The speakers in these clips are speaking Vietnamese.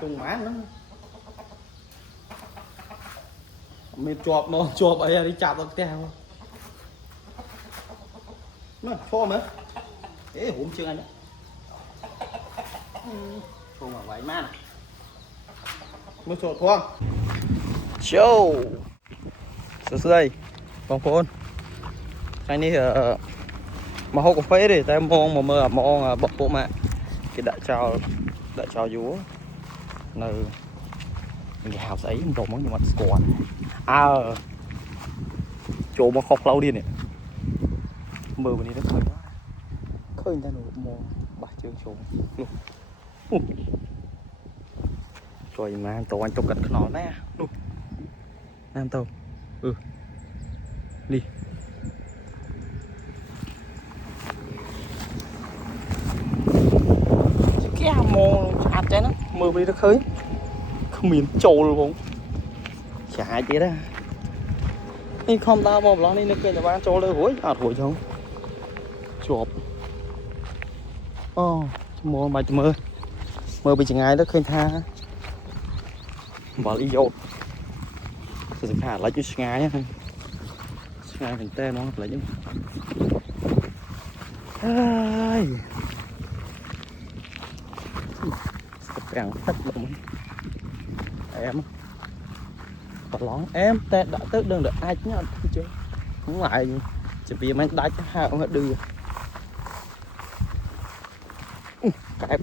trùng má nó mình chọp ấy đi chạp được tèo nó cho mà thế hôm chưa anh cho mà vậy má này mới chọt không show sơ đây con phôn anh đi mà hô cà phê đi tại mong mà mong bọc bộ mẹ cái đại chào vú nơi cái hào ấy đồ món nhưng mà còn chỗ mà khóc lâu đi nè mưa bên đây nó khơi người ta nổ mò bà chương chỗ rồi mà tàu anh tàu cật nó nè nam tàu đi cái mò chặt trái nó mưa bên đây nó khơi không miền trầu luôn không chả gì đóนี่คอมตาบอมล้อนี่นึกเป็นแต่ว่าโจเลยโหยอาดหัวจังจบอ๋อมือไปจะมือไปจะไงแล้วเคยท่าบอกอีโยดสุดขาดแล้วจุดไงอ่ะไงเป็นเต้น้องอะไรยังเฮ้ยสแปงตัดลงem còn lón em ta đã tức đừng được ai chứ chưa không lại chỉ vì mấy đá chứ hai ông hết đưa cái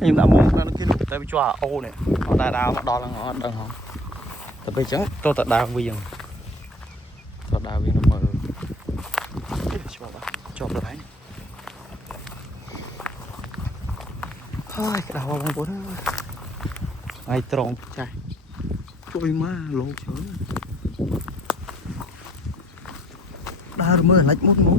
em đã muốn nó cái tại vì cho ô này họ đa đào họ đo là họ đằng họ tại vì chẳng cho tận đào viên cho đào viên nó mở cho được đấy thôi cái đào vào của nó ai trộn trai ôi má lô chớ đa rồi mới lách mốt mốt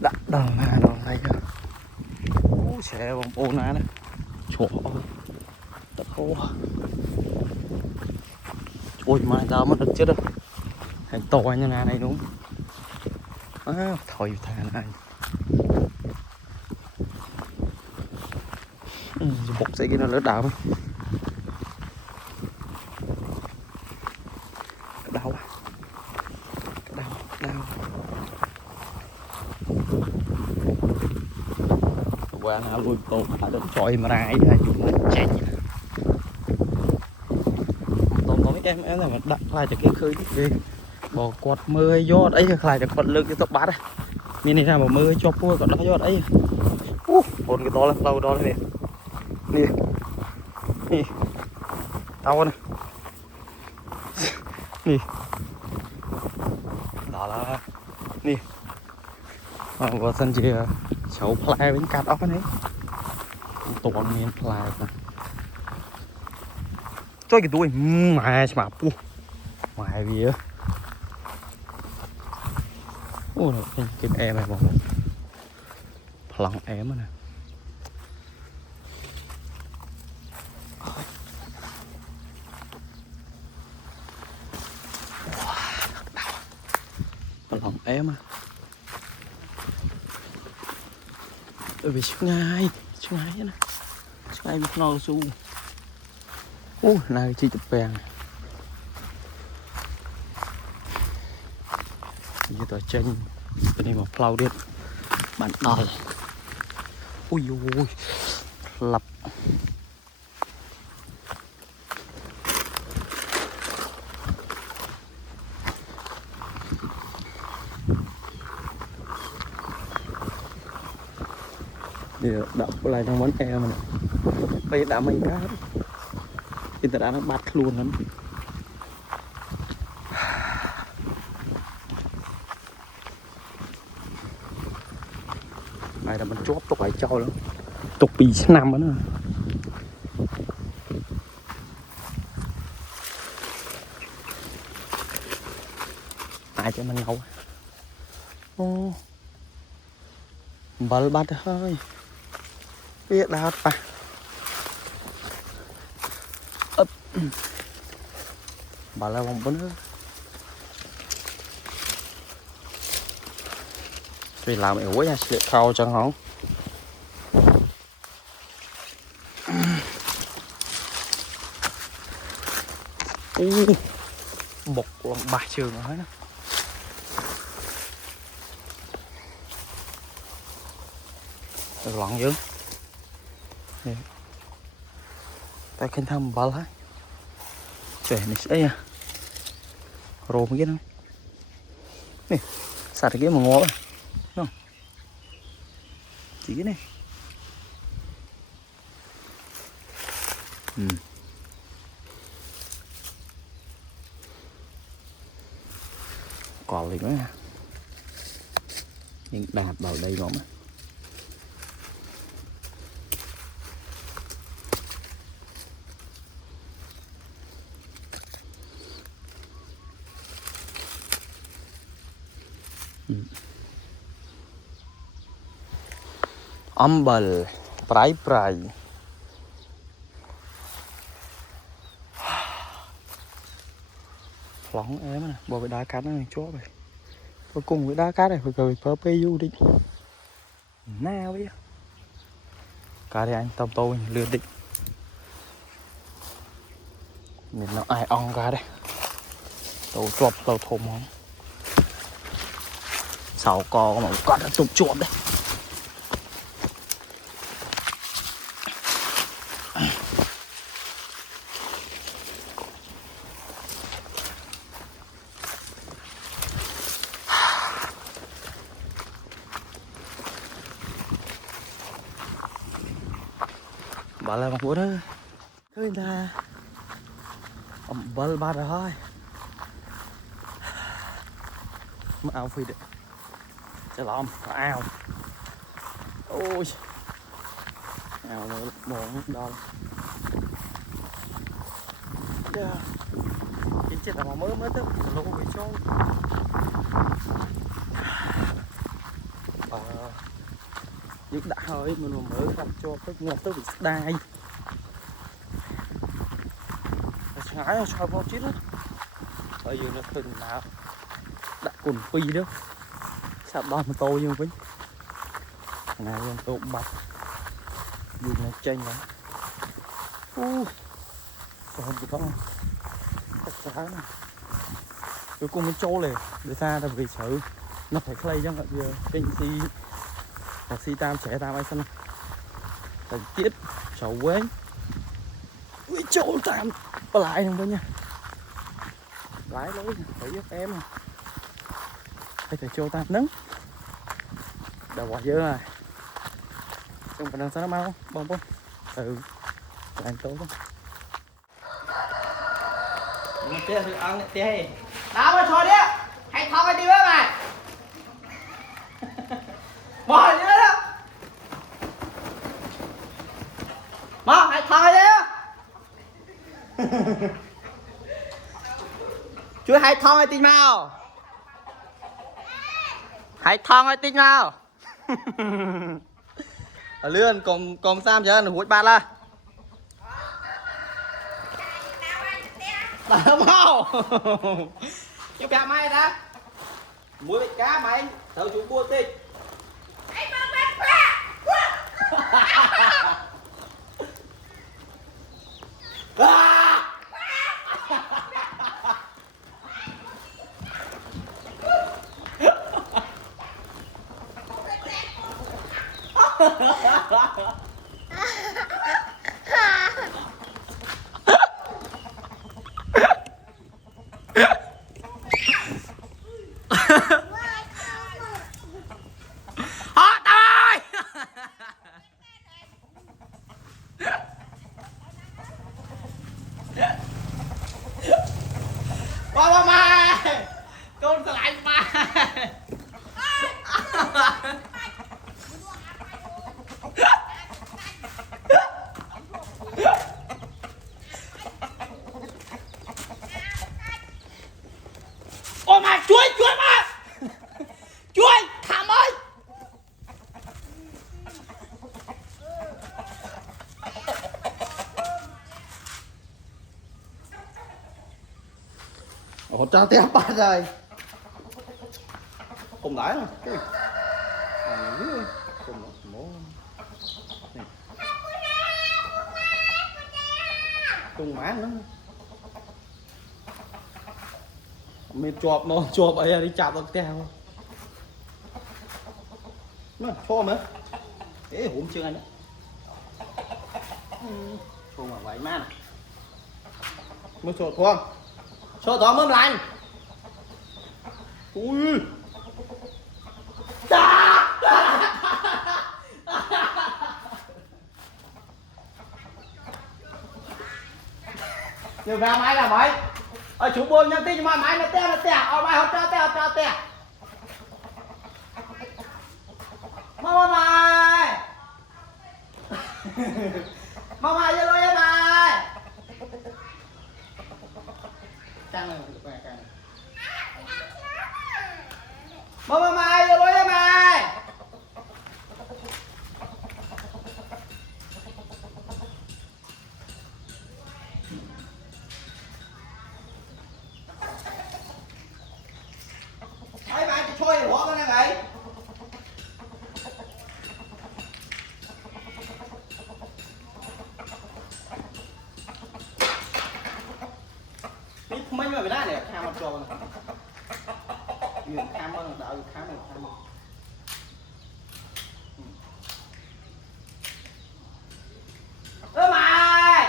đã đằng mà đằng này kìa xe bông ô ná đó chỗ thật khô ôi mai tao mất được chết rồi hành to như này đúng thôi thà này bột xe kia nó lỡ đào đau qua nó lui tô đã đến trội mà ra ấy dùng chạy tôm nói em là mà đặt lại cho cái khơi cái bỏ quạt mưa gió ấy lại cho quạt lưng cái tóc bát này này ra mà mưa cho pua còn đó gió ấy hồn cái to lắm lâu đó này nè tao này nè đó là nè vào sân chơi cháu play với cát ốc đấy toàn miền play nè cho cái túi mày mà pu mày gì á ôi cái em này bọn lòng em nè lòng em à vì chú ngay nè chú ngay biết nó su này chi chụp bèn như tờ tranh bên này một plau điện bản đòi ui ôi lập đậu lại trong món em này bây đã mình cá thì ta đã nó bắt luôn lắm này là mình chốt tục lại cho lắm tục bì năm nữa ai cho mình ngầu bal bắt hơi biết đào pa ấp bà là vòng bún vì làm ẻo quá sẽ khâu chẳng hỏng một lần ba trường rồi đó lọn dữ tại khen thăm bà lá trời này sẽ à rô mấy cái đó nè sạch cái mà ngon đấy không chỉ cái này còn gì nữa nha nhưng đạp vào đây ngọn ambal prai lỏng em nè bỏ cái đá cát này chó vậy cuối cùng cái đá cát này phải cười phơ pê du đi nào bây giờ cá đây anh tôm tôi lừa định mình nó ai ong cá đây tàu chọp tàu thôm không sáu co mà con đã tụt chuột đấy bà là một bữa đó khơi ta bal ba rồi thôi mà ao phi được cho lom ao ôi ao mòn đau chính chết là mới tới luôn bị trôi những đã hơi mình mà mới gặp cho cái ngọt tới bị đai ngái sao bao chết đó bây giờ nó khừng nào đã còn phi đó sao đo mà tôi như vậy này em tôi bật dùng này chanh này còn gì không tất cả này cuối cùng nó trâu này để ra là vì sợ nó phải clay cho mọi người kênh si hoặc si tam trẻ tam ai xanh thành chết sầu quế với trâu tam lại không thôi nha lái lối phải giúp em đây phải trâu tam nắng đầu quả dơ này trong phần sao nó mau bông bông làm tốt không tia thì ăn tia đá mà thôi đi hãy thao cái đi với mày bỏ đi đó mà hãy thao cái đi chú hãy thao cái tin mau hãy thao cái tin mau ở lươn còn sam giờ nó hút ba la đá mau chú cá mày đó muối bịch cá mày tao chú cua tịch ba mày con lại mày ôi mà chuối mà chuối thảm ơi Ủa cho té ba rồi. Cùng đãi nè. Cùng má nữa. Mình chọp nó chọp ấy đi chạp được tèo. Nó cho mà. Ê hổm chưa anh đó. Cho mà vậy má nè. Mới cho thoang. Cho thoang mâm lạnh. Ui. Nhiều ra máy là mấy. Chú buông nhân tí cho mà máy nó tè. Ở máy hốt cho tè. Mama mày. Mama mày vô luôn mày. Căng này, căng. Mama mày vô luôn mày. Mấy bạn chơi hổ cái này vậy? Mấy người đó này khám một trò này. Dường khám ơn, đạo khám này. Ơ mày!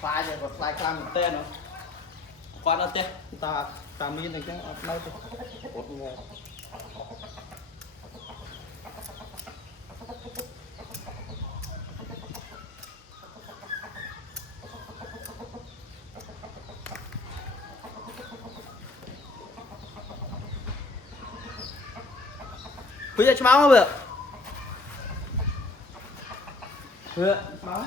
Phai rồi, còn phai khám một tên nữa. Quan ơn tên, ta làm miên này cái đây thôi. Một người. Bây giờ máu không được. Máu.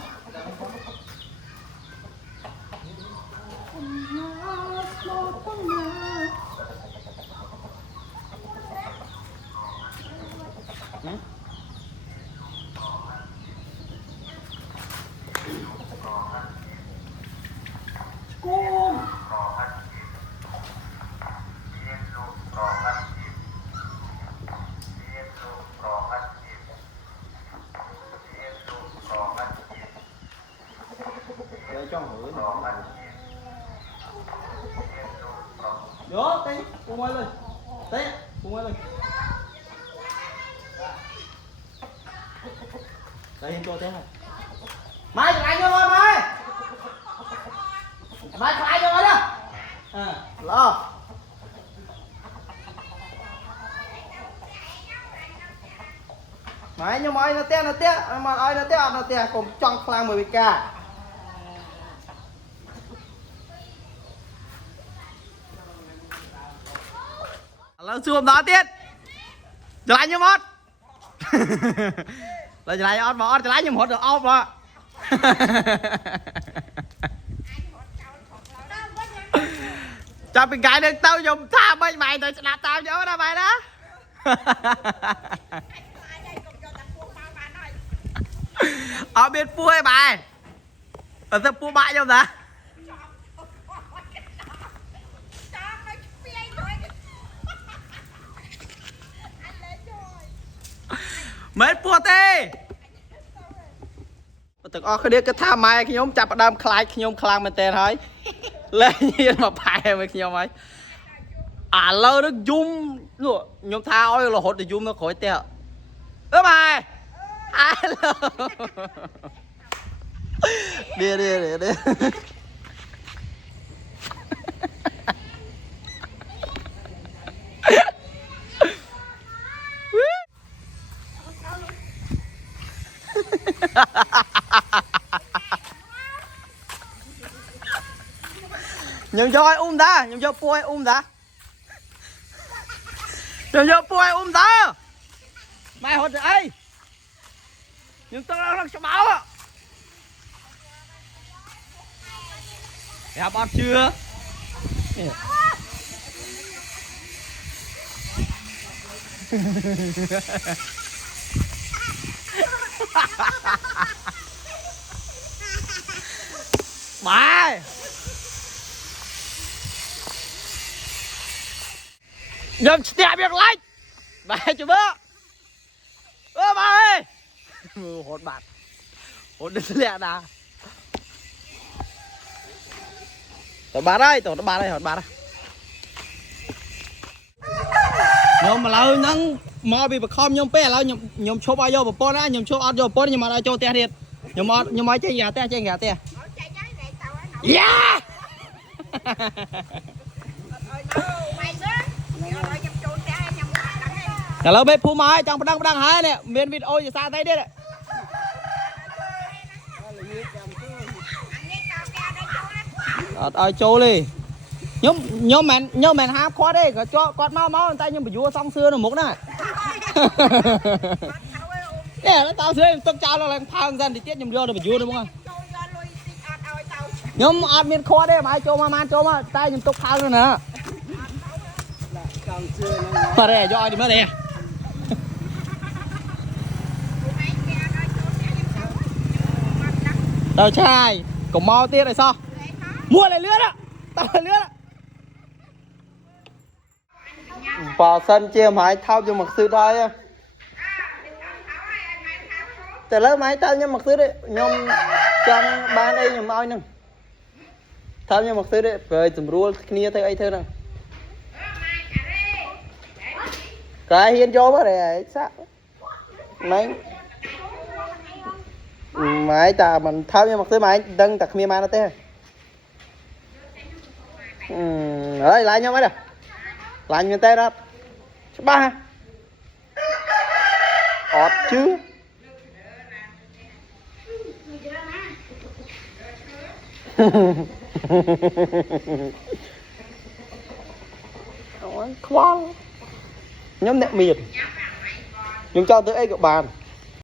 Cho hửi vô tí cùng ơi lên tí cùng ơi lên đây em cho té này mai lại vô rồi mai phải vô rồi đó lo mày nhưng mà nó té mà ai nó té cùng trong khang 10k lâu xuông đó tiết trở lại như mót rồi trở lại ót mà ót trở lại như mót được ót mà cho mình cái được tao dùng tha mấy mày tôi sẽ làm tao nhớ đó mày đó ở bên pui mày ở sao pui bại không ta mấy pua tê từng ở cái cái tha mai khi nhóm chặt ở đám khai khi nhóm khlang mình tên thôi lên nhiên mà bài mấy khi nhóm ấy lâu nó zoom luôn nhóm tha ơi là hốt để zoom nó khỏi teo ơ mày alo đi nhầm cho ai ta nhầm cho pui ta nhầm cho pui ta mày hốt được ấy nhưng tôi đang cho báo ạ gặp bọt chưa bài nhầm step việc lách bài chú bơ ơ bà ơi hốt bạc hốt đến lẹ nà tao bà đây hốt bà đây nhom mà lâu nắng mò bị bật khom nhom pe lâu nhom chốt bao vô bật pon á nhom chốt ăn vô pon nhưng mà lại cho te thiệt nhom mới chơi gà te yeah cả lâu bếp phú mai trong đang hái nè miền vịt ôi xa tay đấy ở chỗ đi nhóm mình hám khó đấy cho con máu người ta nhưng mà vua xong xưa nó múc này nè nó tao xưa tôi chào nó làm thang dân thì tiết nhầm vô rồi mà vua đúng không nhóm admin khó đấy mà cho mà cho mà tay nhầm tục thang nữa nè mà đây cho ai đi mà đây tao trai còn mau tiết này sao mua lại lứa đó tao lại lứa đó vào sân chia máy thao cho mặc sư đây từ lớp máy thao cho mặc sư đấy nhom trong ban đây nhom ai nè thao cho mặc sư đấy về tụm rùa kia theo ai theo nè cái hiên cho mà để sao máy ta mình thao cho mặc sư máy đăng tặc mía mà nó thế đây lại nhau mấy đâu lại như thế đó ba ọt chứ khoan nhóm nệm miệt nhưng cho tới ấy các bạn